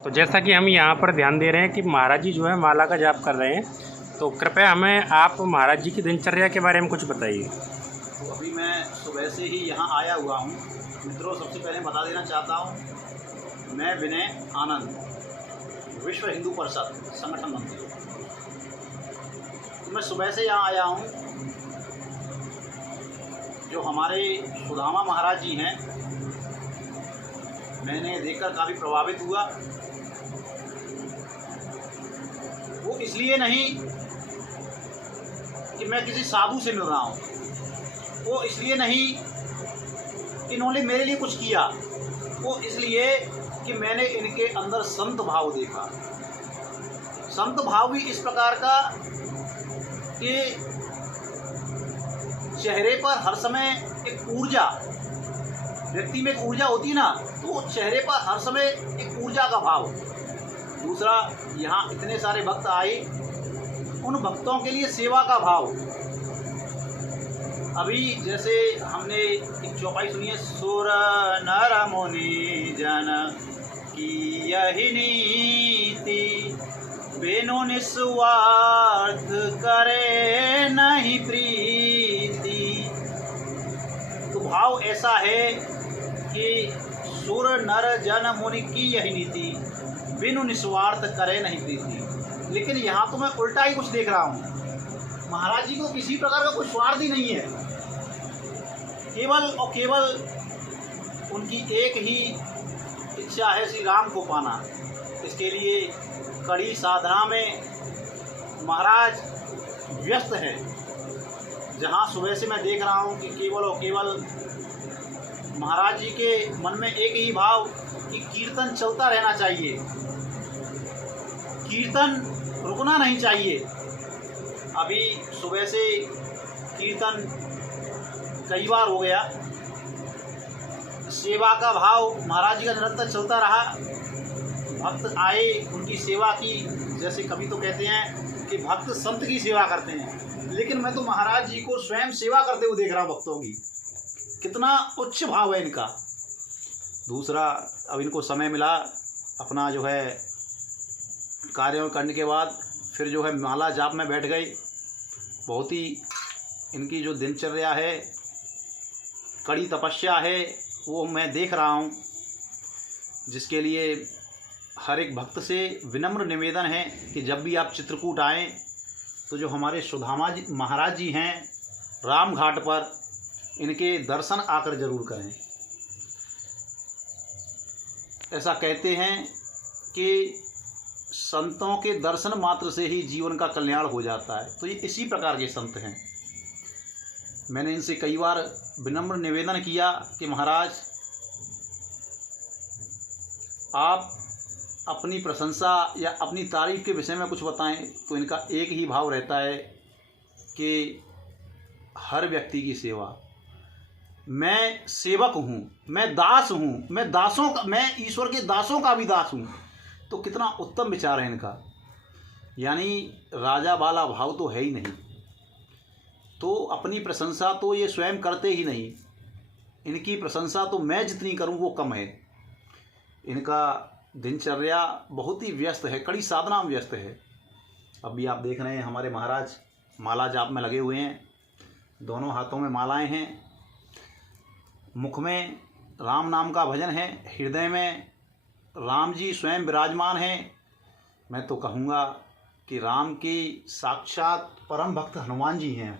तो जैसा कि हम यहाँ पर ध्यान दे रहे हैं कि महाराज जी जो है माला का जाप कर रहे हैं, तो कृपया हमें आप महाराज जी की दिनचर्या के बारे में कुछ बताइए। तो अभी मैं सुबह से ही यहाँ आया हुआ हूँ। मित्रों, सबसे पहले बता देना चाहता हूँ, मैं विनय आनंद विश्व हिंदू परिषद संगठन मंत्री। तो मैं सुबह से यहाँ आया हूँ। जो हमारे सुदामा महाराज जी हैं, मैंने देखकर काफ़ी प्रभावित हुआ। वो इसलिए नहीं कि मैं किसी साधु से मिल रहा हूँ, वो इसलिए नहीं कि इन्होंने मेरे लिए कुछ किया, वो इसलिए कि मैंने इनके अंदर संत भाव देखा। संत भाव भी इस प्रकार का कि चेहरे पर हर समय एक ऊर्जा, व्यक्ति में एक ऊर्जा होती है ना, तो चेहरे पर हर समय एक ऊर्जा का भाव। दूसरा, यहाँ इतने सारे भक्त आए, उन भक्तों के लिए सेवा का भाव। अभी जैसे हमने एक चौपाई सुनी है, सुर नर मुनि जन की यही नीति, बिनु निस्वार्थ करे नहीं प्रीति। तो भाव ऐसा है कि सुर नर जन मुनि की यही नीति, बिनु निस्वार्थ करे नहीं प्रीति। लेकिन यहाँ तो मैं उल्टा ही कुछ देख रहा हूँ। महाराज जी को किसी प्रकार का कोई स्वार्थ ही नहीं है, केवल और केवल उनकी एक ही इच्छा है श्री राम को पाना। इसके लिए कड़ी साधना में महाराज व्यस्त है। जहाँ सुबह से मैं देख रहा हूँ कि केवल और केवल महाराज जी के मन में एक ही भाव कि कीर्तन चलता रहना चाहिए, कीर्तन रुकना नहीं चाहिए। अभी सुबह से कीर्तन कई बार हो गया। सेवा का भाव महाराज जी का निरंतर चलता रहा। भक्त आए, उनकी सेवा की। जैसे कभी तो कहते हैं कि भक्त संत की सेवा करते हैं, लेकिन मैं तो महाराज जी को स्वयं सेवा करते हुए देख रहा हूँ भक्तों की। कितना उच्च भाव है इनका। दूसरा, अब इनको समय मिला अपना जो है कार्य करने के बाद, फिर जो है माला जाप में बैठ गए। बहुत ही इनकी जो दिनचर्या है, कड़ी तपस्या है, वो मैं देख रहा हूँ। जिसके लिए हर एक भक्त से विनम्र निवेदन है कि जब भी आप चित्रकूट आएँ तो जो हमारे सुदामा जी महाराज जी हैं राम घाट पर, इनके दर्शन आकर जरूर करें। ऐसा कहते हैं कि संतों के दर्शन मात्र से ही जीवन का कल्याण हो जाता है। तो ये इसी प्रकार के संत हैं। मैंने इनसे कई बार विनम्र निवेदन किया कि महाराज, आप अपनी प्रशंसा या अपनी तारीफ के विषय में कुछ बताएं। तो इनका एक ही भाव रहता है कि हर व्यक्ति की सेवा। मैं सेवक हूँ, मैं दास हूँ, मैं ईश्वर के दासों का भी दास हूँ। तो कितना उत्तम विचार है इनका। यानी राजा वाला भाव तो है ही नहीं। तो अपनी प्रशंसा तो ये स्वयं करते ही नहीं, इनकी प्रशंसा तो मैं जितनी करूं वो कम है। इनका दिनचर्या बहुत ही व्यस्त है, कड़ी साधना में व्यस्त है। अभी आप देख रहे हैं हमारे महाराज माला जाप में लगे हुए हैं, दोनों हाथों में मालाएं हैं, मुख में राम नाम का भजन है, हृदय में राम जी स्वयं विराजमान हैं। मैं तो कहूँगा कि राम की साक्षात परम भक्त हनुमान जी हैं।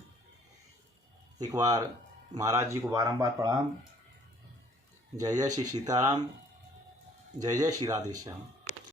एक बार महाराज जी को बारंबार प्रणाम। जय जय श्री सीताराम, जय जय श्री राधेश्याम।